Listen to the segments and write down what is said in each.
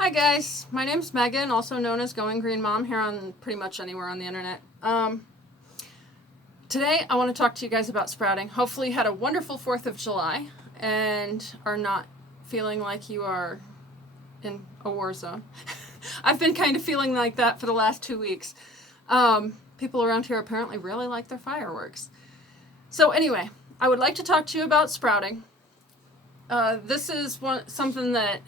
Hi guys, my name's Megan, also known as Going Green Mom, here on pretty much anywhere on the internet. Today I want to talk to you guys about sprouting. Hopefully you had a wonderful 4th of July and are not feeling like you are in a war zone. I've been kind of feeling like that for the last 2 weeks. People around here apparently really like their fireworks. So anyway, I would like to talk to you about sprouting. This is something that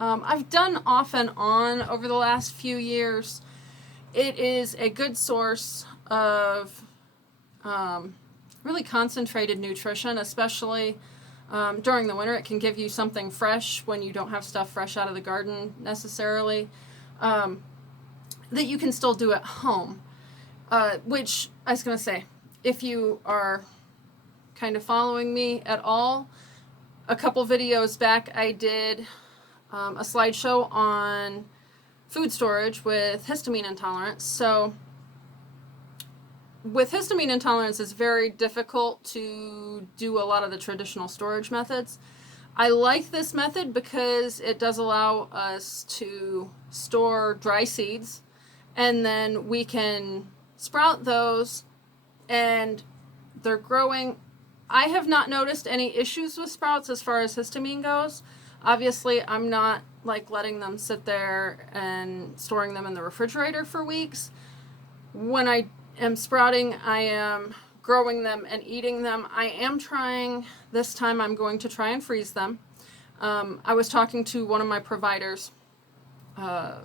I've done off and on over the last few years. It is a good source of really concentrated nutrition, especially during the winter. It can give you something fresh when you don't have stuff fresh out of the garden necessarily, that you can still do at home. Which, I was going to say, if you are kind of following me at all, a couple videos back I did a slideshow on food storage with histamine intolerance. So with histamine intolerance, it's very difficult to do a lot of the traditional storage methods. I like this method because it does allow us to store dry seeds, and then we can sprout those and they're growing. I have not noticed any issues with sprouts as far as histamine goes. Obviously, I'm not like letting them sit there and storing them in the refrigerator for weeks. When I am sprouting, I am growing them and eating them. I am trying, this time I'm going to try and freeze them. I was talking to one of my providers a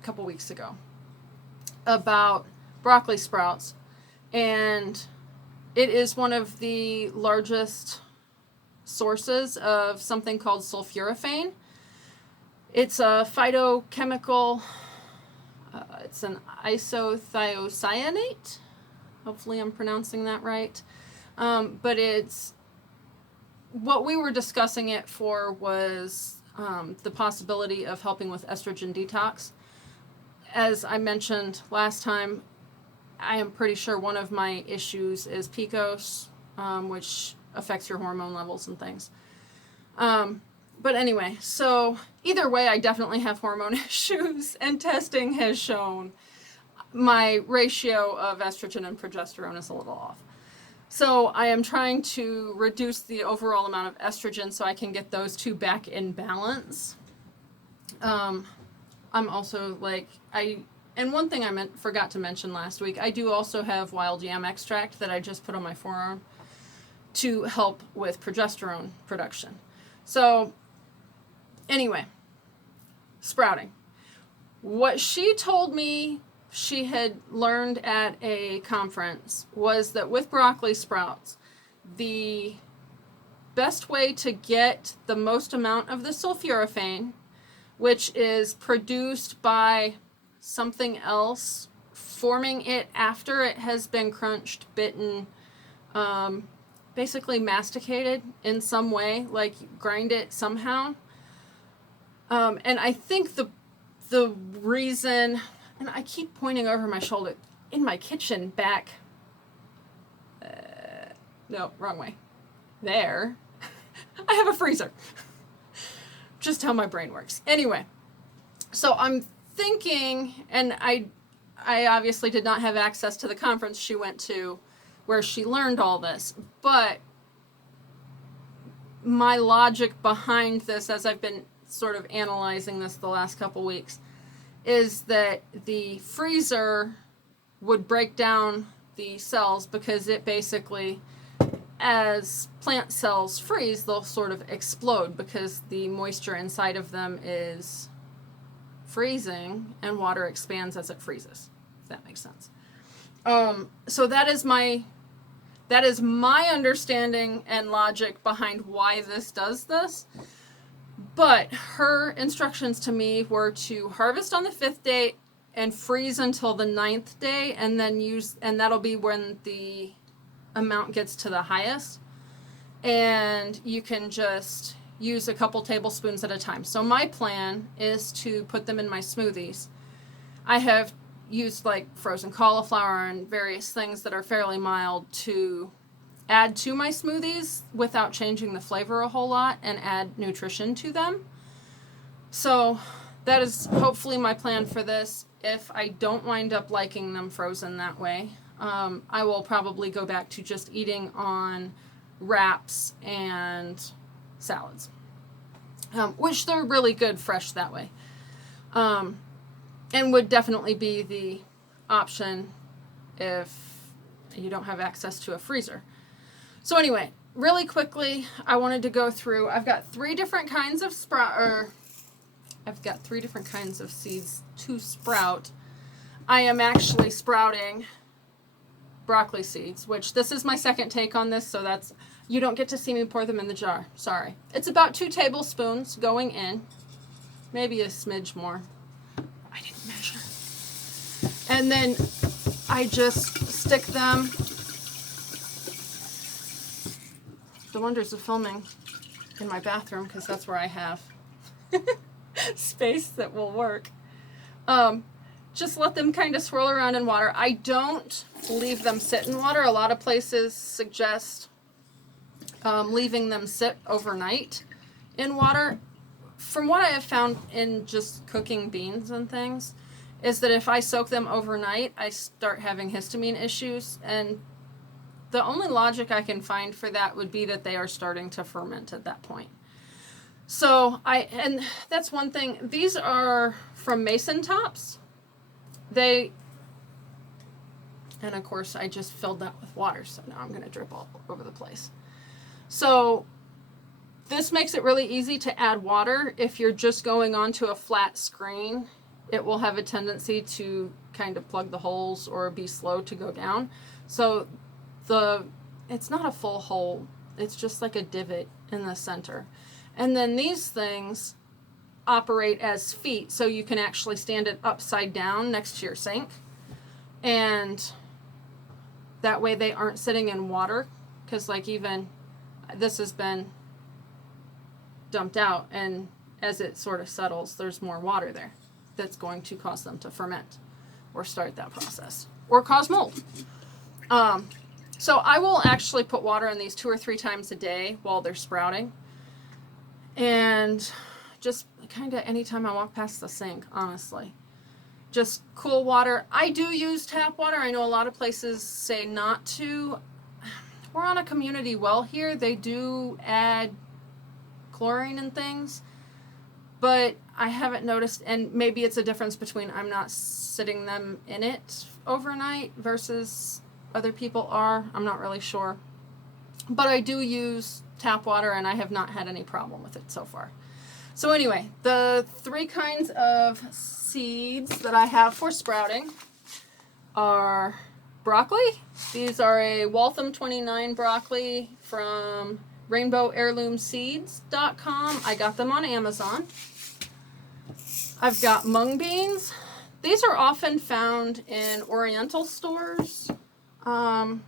couple weeks ago about broccoli sprouts, and it is one of the largest sources of something called sulforaphane. It's a phytochemical, it's an isothiocyanate. Hopefully I'm pronouncing that right. But it's, what we were discussing it for was the possibility of helping with estrogen detox. As I mentioned last time, I am pretty sure one of my issues is PCOS, which affects your hormone levels and things. But anyway, so either way, I definitely have hormone issues, and testing has shown my ratio of estrogen and progesterone is a little off. So I am trying to reduce the overall amount of estrogen so I can get those two back in balance. I'm also and one thing I forgot to mention last week, I do also have wild yam extract that I just put on my forearm to help with progesterone production. So anyway, sprouting. What she told me she had learned at a conference was that with broccoli sprouts, the best way to get the most amount of the sulforaphane, which is produced by something else forming it after it has been crunched, bitten, basically masticated in some way, like grind it somehow. And I think the reason, and I keep pointing over my shoulder, in my kitchen back, no, wrong way, there, I have a freezer. Just how my brain works. Anyway, so I'm thinking, and I obviously did not have access to the conference she went to where she learned all this, but my logic behind this, as I've been sort of analyzing this the last couple weeks, is that the freezer would break down the cells, because it basically, as plant cells freeze, they'll sort of explode because the moisture inside of them is freezing and water expands as it freezes, if that makes sense. So that is my understanding and logic behind why this does this. But her instructions to me were to harvest on the 5th day and freeze until the 9th day, and then and that'll be when the amount gets to the highest. And you can just use a couple tablespoons at a time. So my plan is to put them in my smoothies. I have used like frozen cauliflower and various things that are fairly mild to add to my smoothies without changing the flavor a whole lot and add nutrition to them. So that is hopefully my plan for this. If I don't wind up liking them frozen that way, I will probably go back to just eating on wraps and salads, which they're really good fresh that way, and would definitely be the option if you don't have access to a freezer. So anyway, really quickly, I wanted to go through, I've got three different kinds of seeds to sprout. I am actually sprouting broccoli seeds, which this is my second take on this, so that's, you don't get to see me pour them in the jar. Sorry. It's about 2 tablespoons going in, maybe a smidge more. I didn't measure. And then I just stick them. The wonders of filming in my bathroom, because that's where I have space that will work. Just let them kind of swirl around in water. I don't leave them sit in water. A lot of places suggest leaving them sit overnight in water. From what I have found in just cooking beans and things, is that if I soak them overnight, I start having histamine issues, and the only logic I can find for that would be that they are starting to ferment at that point. So and that's one thing. These are from Mason Tops. And of course I just filled that with water, so now I'm going to drip all over the place. So this makes it really easy to add water. If you're just going onto a flat screen, it will have a tendency to kind of plug the holes or be slow to go down. So it's not a full hole, it's just like a divot in the center. And then these things operate as feet, so you can actually stand it upside down next to your sink, and that way they aren't sitting in water, because like even this has been dumped out, and as it sort of settles, there's more water there that's going to cause them to ferment or start that process or cause mold. So I will actually put water in these 2 or 3 times a day while they're sprouting, and just kind of anytime I walk past the sink, honestly. Just cool water. I do use tap water. I know a lot of places say not to. We're on a community well here. They do add chlorine and things, but I haven't noticed, and maybe it's a difference between I'm not sitting them in it overnight versus other people are. I'm not really sure. But I do use tap water, and I have not had any problem with it so far. So anyway, the 3 kinds of seeds that I have for sprouting are broccoli. These are a Waltham 29 broccoli from rainbowheirloomseeds.com. I got them on Amazon. I've got mung beans. These are often found in Oriental stores, but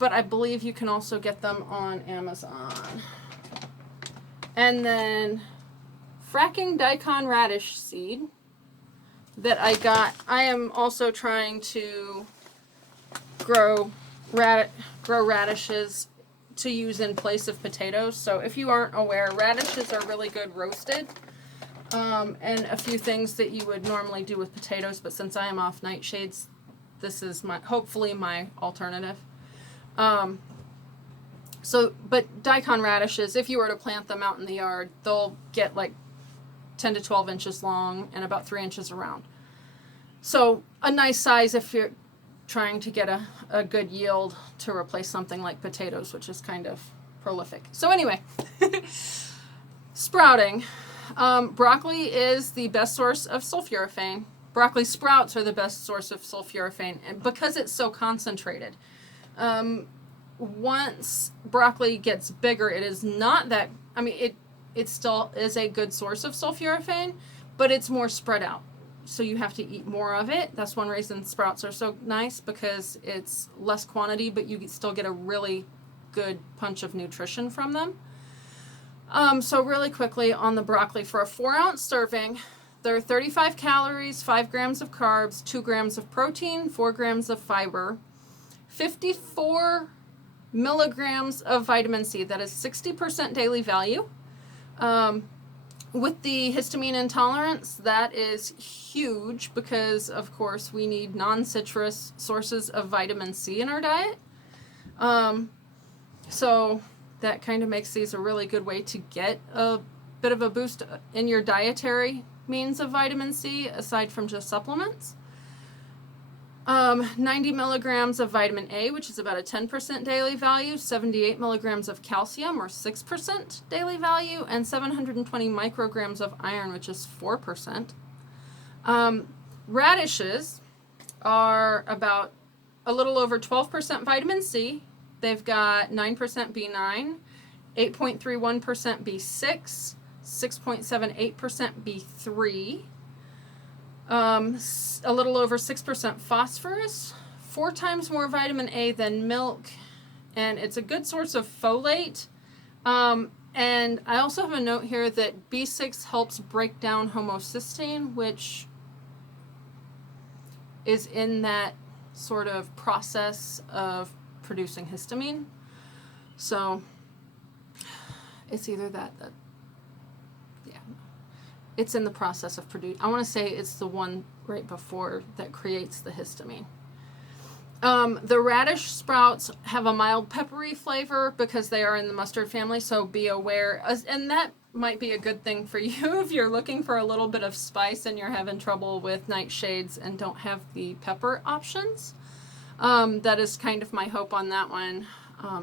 I believe you can also get them on Amazon. And then fracking daikon radish seed that I got. I am also trying to grow radishes to use in place of potatoes. So if you aren't aware, radishes are really good roasted, and a few things that you would normally do with potatoes, but since I am off nightshades, this is hopefully my alternative. But daikon radishes, if you were to plant them out in the yard, they'll get like 10 to 12 inches long and about 3 inches around. So a nice size if you're trying to get a good yield to replace something like potatoes, which is kind of prolific. So anyway, sprouting. Broccoli is the best source of sulforaphane. Broccoli sprouts are the best source of sulforaphane, and because it's so concentrated. Once broccoli gets bigger, it is not that, it still is a good source of sulforaphane, but it's more spread out. So you have to eat more of it. That's one reason sprouts are so nice, because it's less quantity, but you still get a really good punch of nutrition from them. So really quickly on the broccoli, for a 4-ounce serving, there are 35 calories, 5 grams of carbs, 2 grams of protein, 4 grams of fiber, 54 milligrams of vitamin C. That is 60% daily value. With the histamine intolerance, that is huge because, of course, we need non-citrus sources of vitamin C in our diet. So that kind of makes these a really good way to get a bit of a boost in your dietary means of vitamin C, aside from just supplements. 90 milligrams of vitamin A, which is about a 10% daily value, 78 milligrams of calcium, or 6% daily value, and 720 micrograms of iron, which is 4%. Radishes are about a little over 12% vitamin C. They've got 9% B9, 8.31% B6, 6.78% B3, a little over 6% phosphorus, 4 times more vitamin A than milk, and it's a good source of folate. And I also have a note here that B6 helps break down homocysteine, which is in that sort of process of producing histamine. So it's either that it's in the process of producing. I want to say it's the one right before that creates the histamine. The radish sprouts have a mild peppery flavor because they are in the mustard family, so be aware. And that might be a good thing for you if you're looking for a little bit of spice and you're having trouble with nightshades and don't have the pepper options. That is kind of my hope on that one,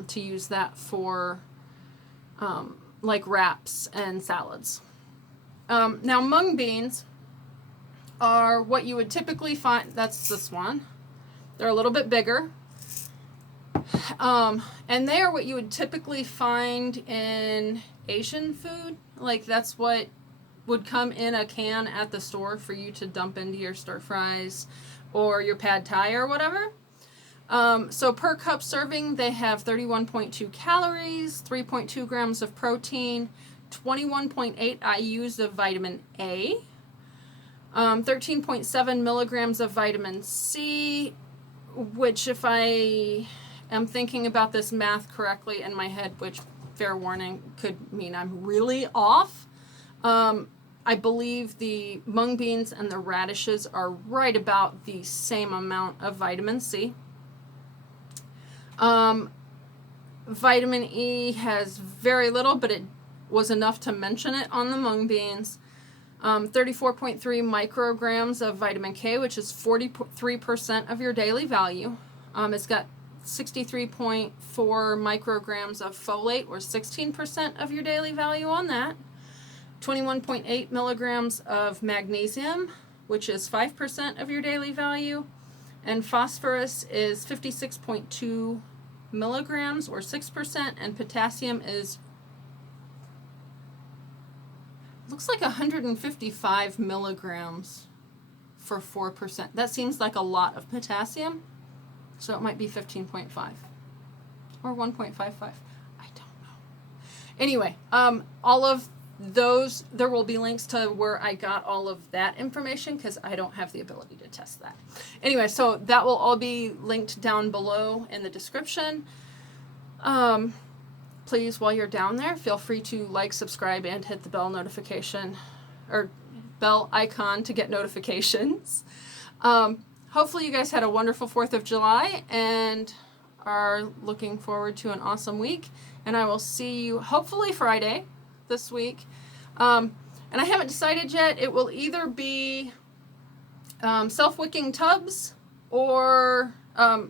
to use that for like wraps and salads. Now, mung beans are what you would typically find. That's this one. They're a little bit bigger. And they are what you would typically find in Asian food. Like, that's what would come in a can at the store for you to dump into your stir fries or your pad thai or whatever. So per cup serving, they have 31.2 calories, 3.2 grams of protein, 21.8 IUs of vitamin A, 13.7 milligrams of vitamin C, which, if I am thinking about this math correctly in my head, which, fair warning, could mean I'm really off, I believe the mung beans and the radishes are right about the same amount of vitamin C. Vitamin E has very little, but it was enough to mention it on the mung beans. 34.3 micrograms of vitamin K, which is 43% of your daily value. It's got 63.4 micrograms of folate, or 16% of your daily value on that. 21.8 milligrams of magnesium, which is 5% of your daily value. And phosphorus is 56.2 milligrams, or 6%, and potassium is looks like 155 milligrams for 4%. That seems like a lot of potassium, so it might be 15.5 or 1.55. I don't know. Anyway, all of those, there will be links to where I got all of that information because I don't have the ability to test that. Anyway, so that will all be linked down below in the description. Please, while you're down there, feel free to like, subscribe, and hit the bell notification or bell icon to get notifications. Hopefully you guys had a wonderful 4th of July and are looking forward to an awesome week. And I will see you hopefully Friday this week. And I haven't decided yet. It will either be self-wicking tubs or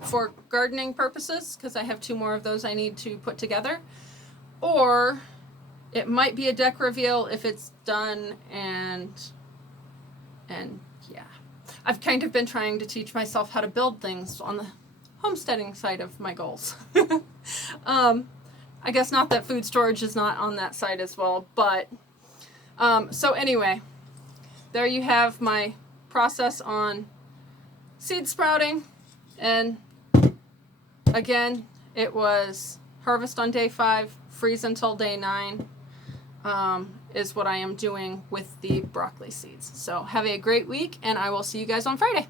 for gardening purposes, because I have 2 more of those I need to put together. Or it might be a deck reveal if it's done, and yeah. I've kind of been trying to teach myself how to build things on the homesteading side of my goals. I guess not that food storage is not on that side as well, but so anyway, there you have my process on seed sprouting. And again, it was harvest on day 5, freeze until day 9, is what I am doing with the broccoli seeds. So have a great week, and I will see you guys on Friday.